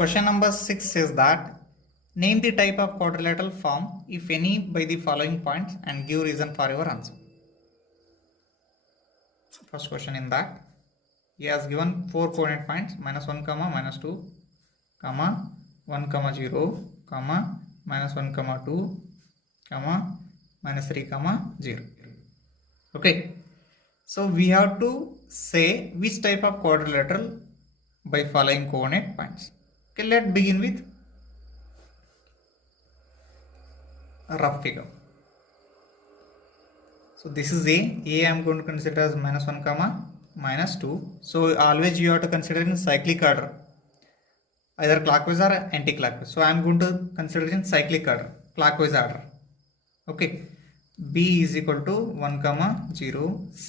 Question number 6 says that name the type of quadrilateral form, if any, by the following points and give reason for your answer. First question in that, he has given 4 coordinate points -1, -2, 1, 0, -1, 2, -3, 0. Okay, so we have to say which type of quadrilateral by following coordinate points. Okay, let's begin with a rough figure. So this is A. I am going to consider as -1, -2. So always you have to consider in cyclic order, either clockwise or anti-clockwise. So I am going to consider in cyclic order, clockwise order. Okay. B is equal to 1, 0, C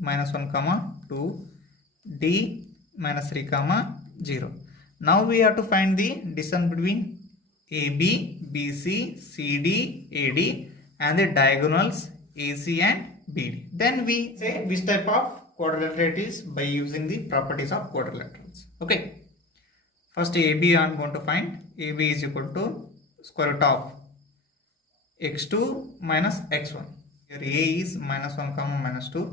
-1, 2, D -3, 0. Now we have to find the distance between AB, BC, CD, AD and the diagonals AC and BD. Then we say which type of quadrilateral it is by using the properties of quadrilaterals. Okay. First AB I am going to find. AB is equal to square root of x2 minus x1. Here A is -1, -2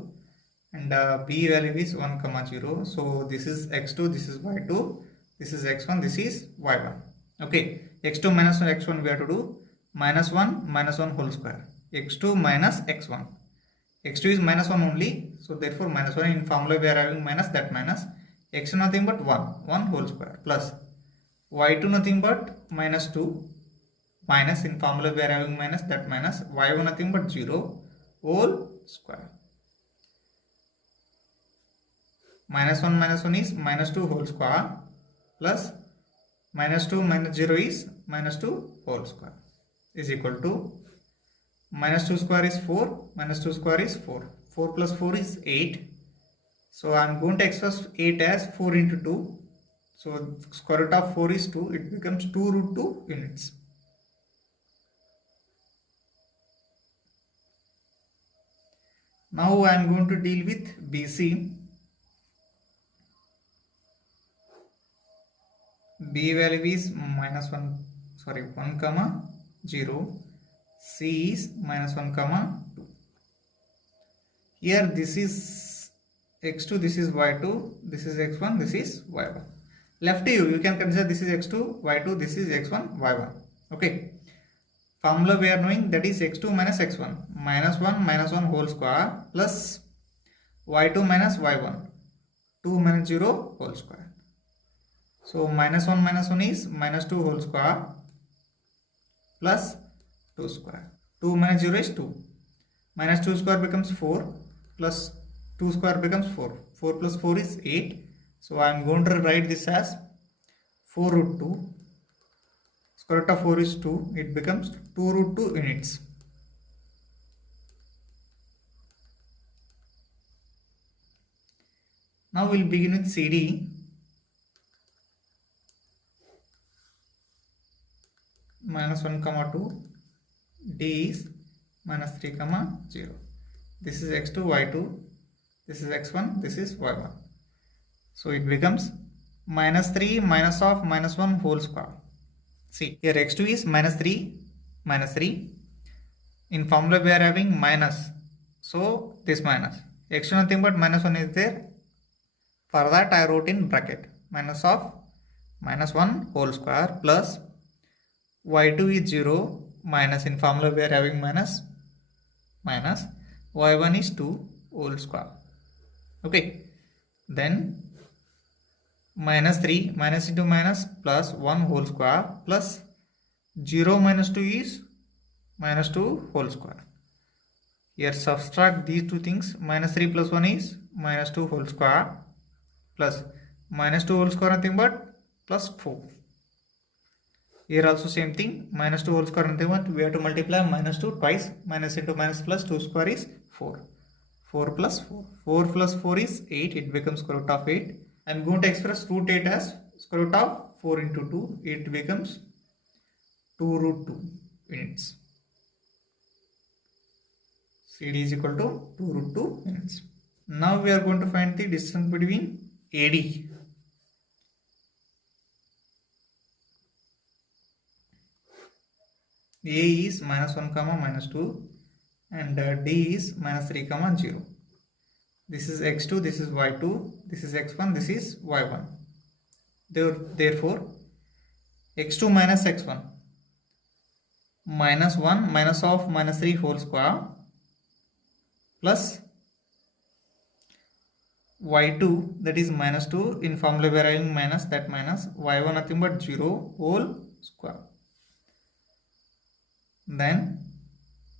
and B value is 1, 0. So this is x2, this is y2, this is x1, this is y1. Okay, x2 minus x1 we have to do -1 whole square. x2 minus x1. x2 is -1 only, so therefore -1 in formula we are having minus, that minus x2 nothing but 1 whole square plus y2 nothing but -2 minus in formula we are having minus, that minus y1 nothing but 0 whole square. -1 is -2 whole square plus -2 minus 0 is -2 whole square is equal to -2 square is 4, -2 square is 4. 4 plus 4 is 8. So I am going to express 8 as 4 into 2. So square root of 4 is 2. It becomes 2 root 2 units. Now I am going to deal with BC. B value is -1, 0. C is -1, 2. Here this is x2, this is y2, this is x1, this is y1. Left to you can consider this is x2, y2, this is x1, y1. Okay. Formula we are knowing, that is x2 minus x1, -1 whole square plus y2 minus y1, 2 minus 0 whole square. So -1 is -2 whole square plus 2 square. 2 minus 0 is 2. -2 square becomes 4 plus 2 square becomes 4. 4 plus 4 is 8. So I am going to write this as 4 root 2. Square root of 4 is 2. It becomes 2 root 2 units. Now we will begin with CD. -1, 2. D is -3, 0. This is x2, y2. This is x1. This is y1. So it becomes -3 minus of -1 whole square. See, here x2 is -3. In formula we are having minus. So this minus. x2 nothing but -1 is there. For that I wrote in bracket. Minus of -1 whole square plus y2 is 0 minus, in formula we are having minus y1 is 2 whole square. Okay, then -3 minus into minus plus 1 whole square plus 0 minus 2 is -2 whole square. Here subtract these two things. -3 plus 1 is -2 whole square plus -2 whole square nothing but plus 4. Here also same thing, -2 whole square nothing but we have to multiply -2 twice. Minus into minus plus 2 square is 4. 4 plus 4. 4 plus 4 is 8. It becomes square root of 8. I am going to express root 8 as square root of 4 into 2. It becomes 2 root 2 units. CD is equal to 2 root 2 units. Now we are going to find the distance between AD. A is minus 1 comma minus 2 and D is minus 3 comma 0. This is x2, this is y2, this is x1, this is y1. Therefore x2 minus x1 minus 1 minus of minus 3 whole square plus y2 that is minus 2, in formula we are having minus, that minus y1 nothing but 0 whole square, then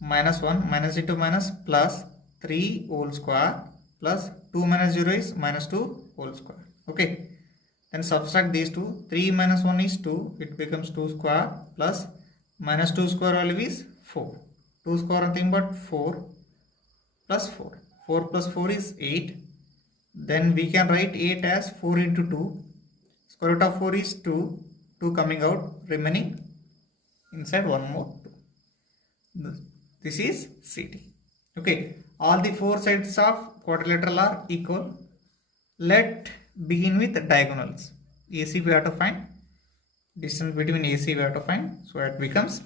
minus 1 minus into minus plus 3 whole square plus 2 minus 0 is minus 2 whole square. Okay, then subtract these two. 3 minus 1 is 2, it becomes 2 square plus minus 2 square value is 4. 2 square nothing but 4 plus 4. 4 plus 4 is 8. Then we can write 8 as 4 into 2. Square root of 4 is 2. 2 coming out, remaining inside one more 2. This is CT. Okay, all the four sides of quadrilateral are equal. Let begin with diagonals. AC we have to find. Distance between AC we have to find. So it becomes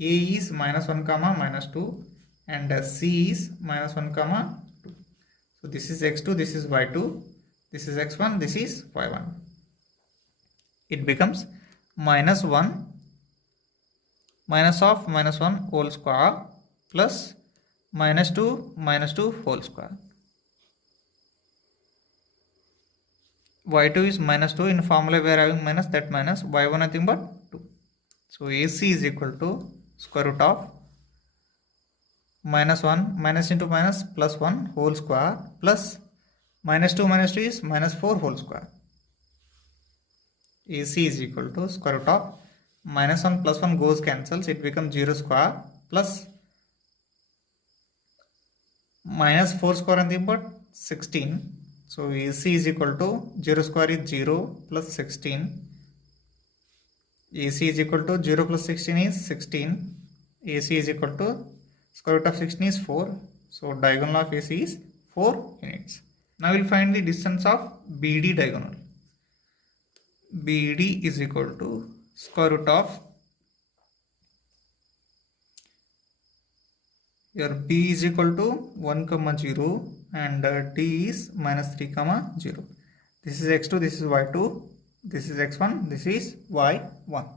A is minus 1 comma minus 2 and C is minus 1 comma 2. So this is x2, this is y2, this is x1, this is y1. It becomes minus 1 minus of minus 1 whole square plus minus 2 whole square. y2 is minus 2, in formula we are having minus, that minus y1 nothing but 2. So AC is equal to square root of minus 1 minus into minus plus 1 whole square plus minus 2 is minus 4 whole square. AC is equal to square root of minus 1 plus 1 goes cancels, it becomes 0 square plus minus 4 square nothing but 16. So AC is equal to 0 square is 0 plus 16. AC is equal to 0 plus 16 is 16. AC is equal to square root of 16 is 4. So diagonal of AC is 4 units. Now we will find the distance of BD diagonal. BD is equal to square root of, here B is equal to 1 comma 0 and D is minus 3 comma 0. This is x2, this is y2, this is x1, this is y1.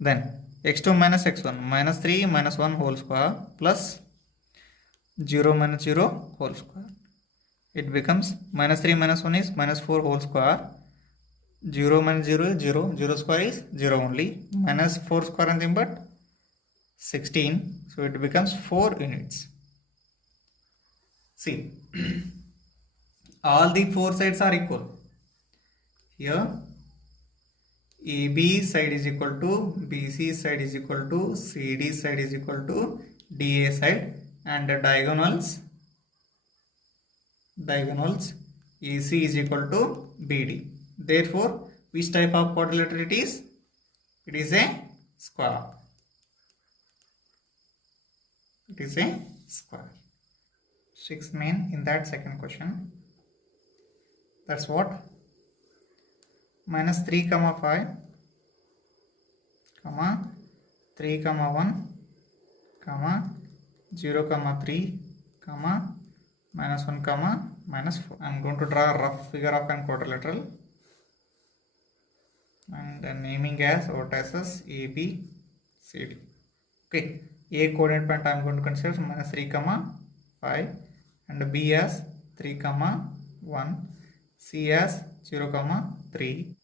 Then x2 minus x1 minus 3 minus 1 whole square plus 0 minus 0 whole square. It becomes minus 3 minus 1 is minus 4 whole square. 0 minus 0 is 0. 0 square is 0 only. Minus 4 square nothing but 16. So it becomes 4 units. See, all the four sides are equal. Here AB side is equal to BC side is equal to CD side is equal to DA side, and the diagonals AC is equal to BD. Therefore, which type of quadrilateral it is? It is a square. It is a square. 6 main in that second question. That's what? Minus 3 comma 5 comma 3 comma 1 comma 0 comma 3 comma minus 1 comma minus 4. I am going to draw a rough figure of an quadrilateral and naming as vertices A, B, C, D. Okay, A coordinate point I am going to consider minus 3 comma 5 and B as 3 comma 1, C as 0 comma 3,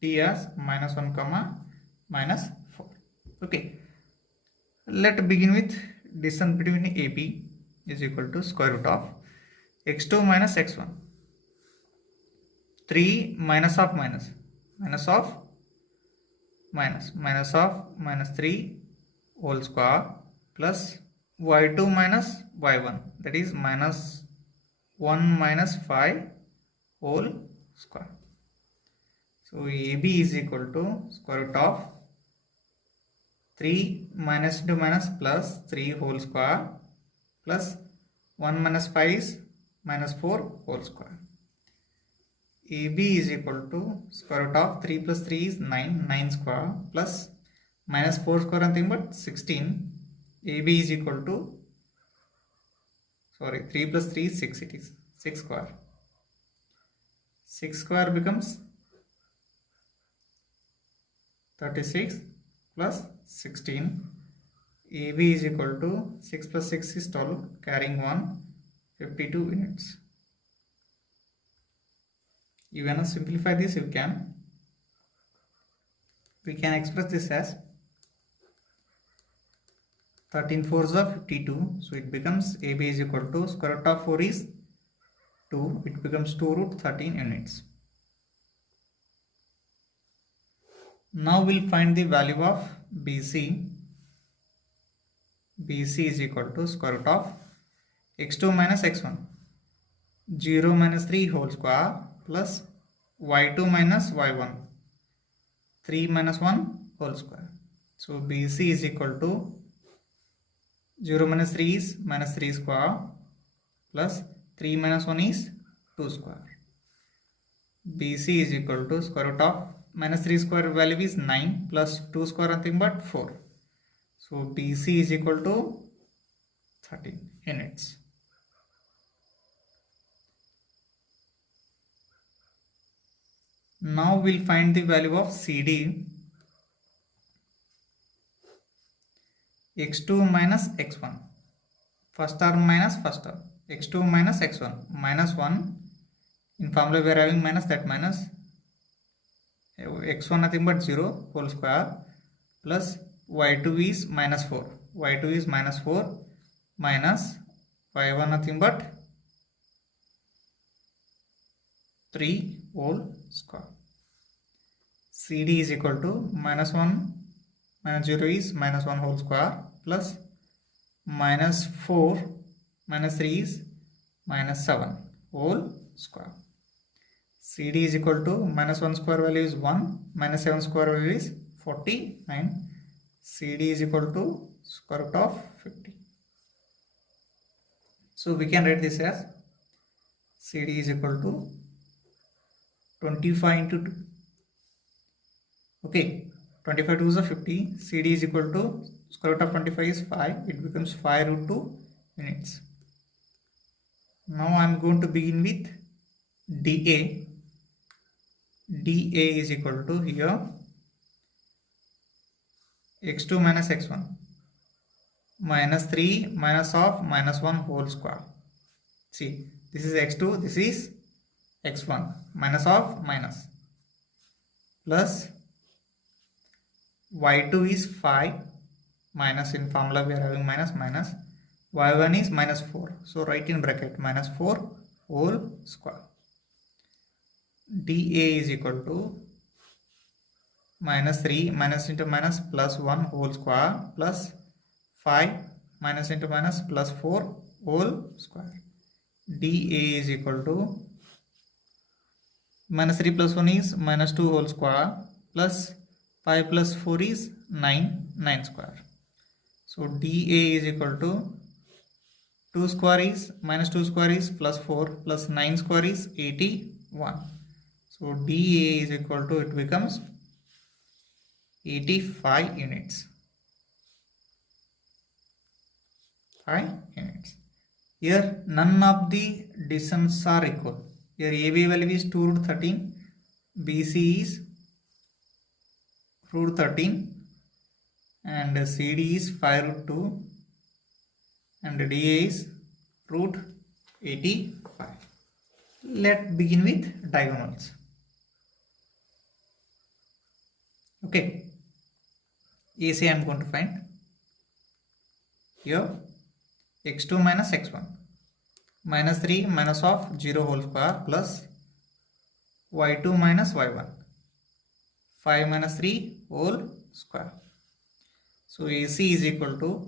D as minus 1 comma minus 4. Okay, let begin with distance between AB is equal to square root of x2 minus x1, 3 minus of minus, minus of minus, minus of minus 3 whole square plus y2 minus y1, that is minus 1 minus 5 whole square. So AB is equal to square root of 3 minus into minus plus 3 whole square plus 1 minus 5 is minus 4 whole square. AB is equal to square root of 3 plus 3 is 9 square plus minus 4 square nothing but 16. AB is equal to, sorry, 3 plus 3 is 6, it is 6 square. 6 square becomes 36 plus 16. AB is equal to 6 plus 6 is 12, carrying 1, 52 units. You want to simplify this, you can. We can express this as 13 fours are 52, so it becomes AB is equal to square root of 4 is 2, it becomes 2 root 13 units. Now we'll find the value of BC. BC is equal to square root of x2 minus x1, 0 minus 3 whole square plus y2 minus y1, 3 minus 1 whole square. So BC is equal to 0 minus 3 is minus 3 square plus 3 minus 1 is 2 square. BC is equal to square root of minus 3 square value is 9 plus 2 square nothing but 4. So BC is equal to 13 units. Now we'll find the value of CD. x2 minus x1. First term minus first term. x2 minus x1 minus 1. In formula we are having minus, that minus x1 nothing but 0 whole square plus y2 is minus 4. y2 is minus 4 minus y1 nothing but 3 whole square. CD is equal to minus 1 minus 0 is minus 1 whole square plus minus 4 minus 3 is minus 7 whole square. CD is equal to minus 1 square value is 1 minus 7 square value is 49. CD is equal to square root of 50. So we can write this as CD is equal to 25 into 2. Okay, 25 2 is 50. CD is equal to square root of 25 is 5. It becomes 5 root 2 units. Now I am going to begin with DA. DA is equal to here x2 minus x1 minus 3 minus of minus 1 whole square. See, this is x2, this is x1 minus of minus plus y2 is 5 minus, in formula we are having minus minus, y1 is minus 4, so write in bracket minus 4 whole square. DA is equal to minus 3 minus into minus plus 1 whole square plus 5 minus into minus plus 4 whole square. DA is equal to minus 3 plus 1 is minus 2 whole square plus 5 plus 4 is 9 square. So DA is equal to 2 square is minus 2 square is plus 4 plus 9 square is 81. So DA is equal to, it becomes 85 units. 5 units. Here none of the distances are equal. Here AB value is 2 root 13, BC is root 13 and CD is 5 root 2 and DA is root 85. Let's begin with diagonals. Okay, AC I am going to find. Here x2 minus x1 minus 3 minus of 0 whole square plus y2 minus y1 5 minus 3 whole square. So AC is equal to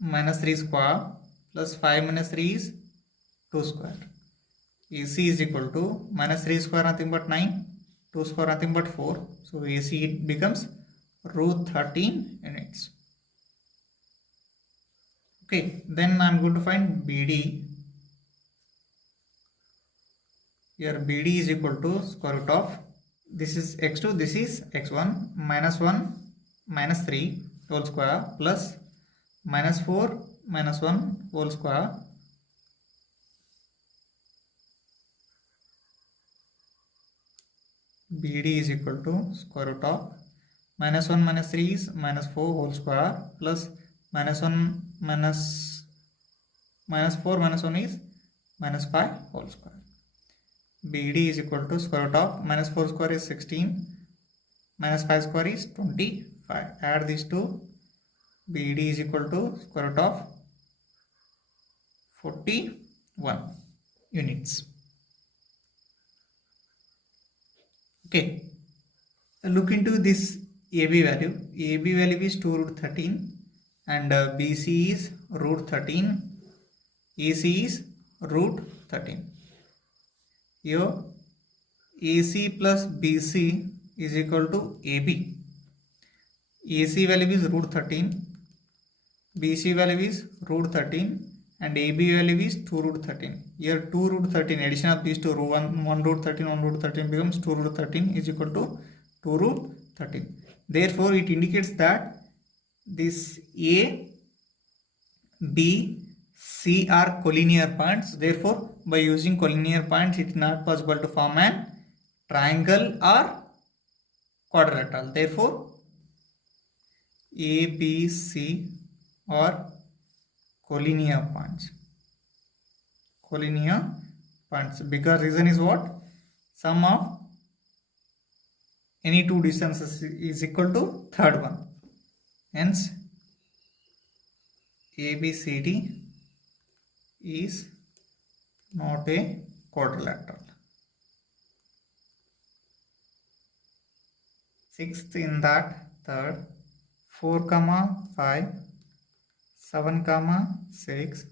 minus 3 square plus 5 minus 3 is 2 square. AC is equal to minus 3 square nothing but 9, 2 square nothing but 4. So AC becomes root 13 units. Okay, then I am going to find BD. Here BD is equal to square root of, this is x2, this is x1 minus 1 minus 3 whole square plus minus 4 minus 1 whole square BD is equal to square root of minus 1 minus 3 is minus 4 whole square plus minus 1 minus 4 minus 1 is minus 5 whole square. BD is equal to square root of minus 4 square is 16 minus 5 square is 25. Add these two. BD is equal to square root of 41 units. Okay, look into this AB value. AB value is 2 root 13 and BC is root 13. AC is root 13. Here AC plus BC is equal to AB. AC value is root 13, BC value is root 13 and AB value is 2 root 13. Here 2 root 13, addition of these two, 1 root 13, 1 root 13 becomes 2 root 13 is equal to 2 root 13. Therefore, it indicates that this A, B, C are collinear points. Therefore, by using collinear points, it is not possible to form an triangle or quadrilateral. Therefore, A, B, C are collinear points. Collinear points. Because reason is what? Sum of any two distances is equal to third one. Hence, ABCD is not a quadrilateral. Sixth in that, third, 4, 5, 7, 6,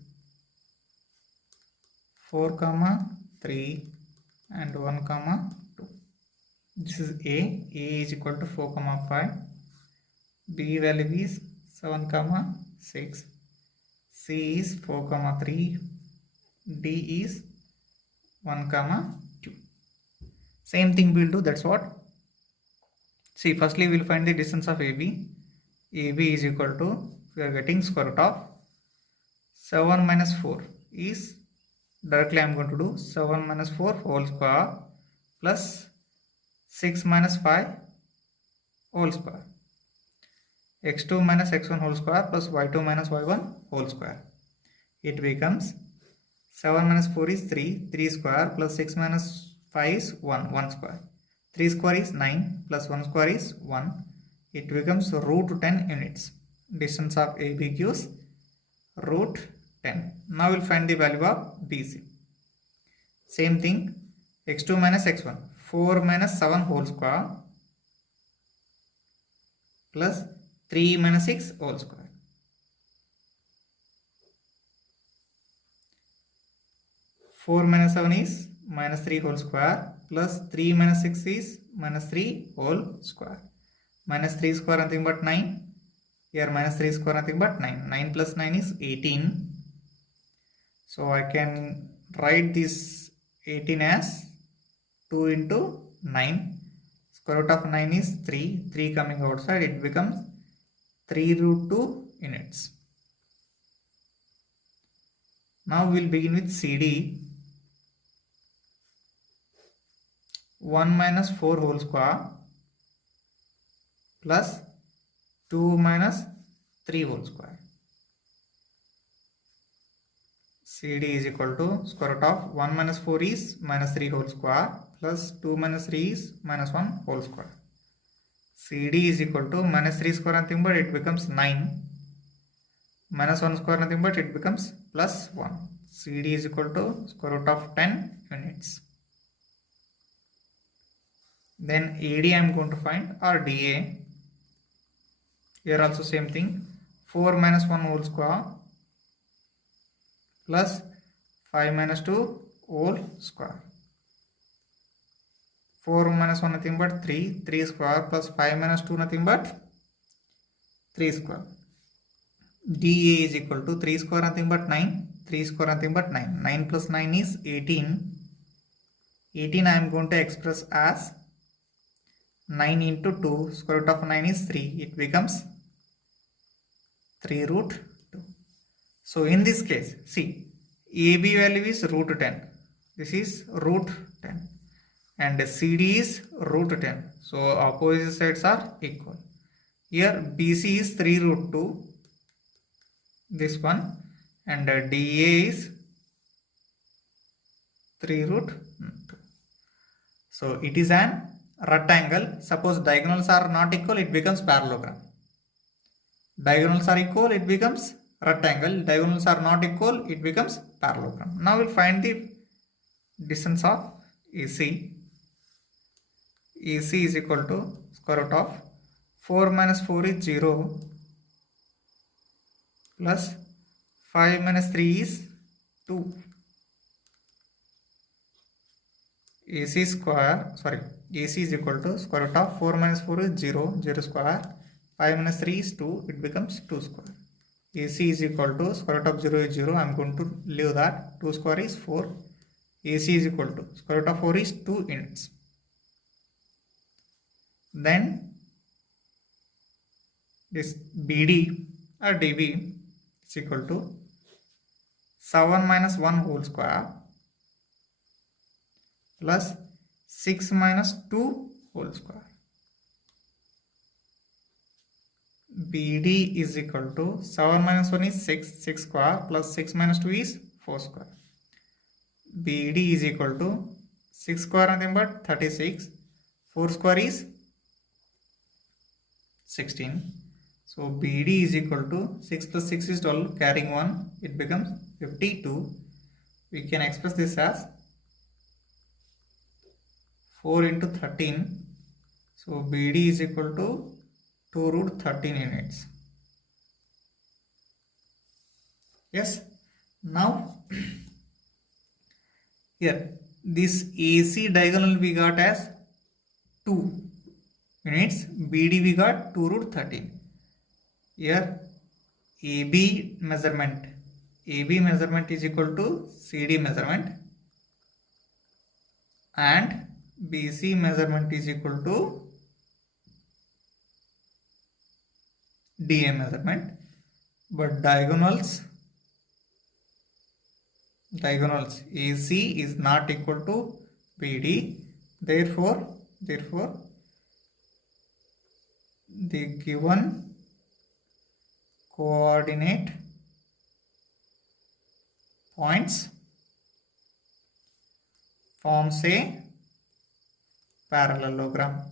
4, 3 and 1, 2. This is A. A is equal to 4, 5. B value is 7, 6. C is 4, 3. D is 1, 2. Same thing we'll do. That's what. See, firstly we'll find the distance of AB. AB is equal to, we are getting square root of 7 minus 4 is, directly I am going to do 7 minus 4 whole square plus 6 minus 5 whole square. X2 minus x1 whole square plus y2 minus y1 whole square. It becomes 7 minus 4 is 3, 3 square plus 6 minus 5 is 1, 1 square. 3 square is 9 plus 1 square is 1. It becomes root 10 units. Distance of AB gives root 10. Now we'll find the value of BC. Same thing, x2 minus x1, 4 minus 7 whole square plus 3 minus 6 whole square. Four minus 7 is minus 3 whole square plus 3 minus 6 is minus 3 whole square. Minus 3 square nothing but 9. Here minus 3 square nothing but 9. 9 plus 9 is 18. So I can write this 18 as 2 into 9. Square root of 9 is 3. 3 coming outside, it becomes 3 root 2 units. Now we will begin with CD. 1 minus 4 whole square plus 2 minus 3 whole square. CD is equal to square root of 1 minus 4 is minus 3 whole square plus 2 minus 3 is minus 1 whole square. CD is equal to minus 3 square nothing but it becomes 9. Minus 1 square nothing but it becomes plus 1. CD is equal to square root of 10 units. Then AD I am going to find, or DA. Here also same thing. 4 minus 1 whole square plus 5 minus 2 whole square. 4 minus 1 nothing but 3. 3 square plus 5 minus 2 nothing but 3 square. DA is equal to 3 square nothing but 9. 3 square nothing but 9. 9 plus 9 is 18. 18 I am going to express as 9 into 2, square root of 9 is 3. It becomes 3 root 2. So in this case, see, AB value is root 10. This is root 10. And CD is root 10. So opposite sides are equal. Here BC is 3 root 2. This one. And DA is 3 root 2. So it is an rectangle. Suppose diagonals are not equal, it becomes parallelogram. Diagonals are equal, it becomes rectangle. Diagonals are not equal, it becomes parallelogram. Now we'll find the distance of AC. AC is equal to square root of 4 minus 4 is 0 plus 5 minus 3 is 2. AC is equal to square root of 4 minus 4 is 0, 0 square, 5 minus 3 is 2, it becomes 2 square. AC is equal to square root of 0 is 0, I am going to leave that, 2 square is 4. AC is equal to square root of 4 is 2 units. Then this BD or DB is equal to 7 minus 1 whole square plus 6 minus 2 whole square. BD is equal to 7 minus 1 is 6 square plus 6 minus 2 is 4 square. BD is equal to 6 square nothing but 36, 4 square is 16. So BD is equal to 6 plus 6 is 12, carrying 1, it becomes 52. We can express this as 4 into 13. So BD is equal to 2 root 13 units. Yes. Now here this AC diagonal we got as 2 units. BD we got 2 root 13. Here AB measurement is equal to CD measurement and BC measurement is equal to DA measurement, but diagonals AC is not equal to BD, therefore the given coordinate points forms a parallelogram.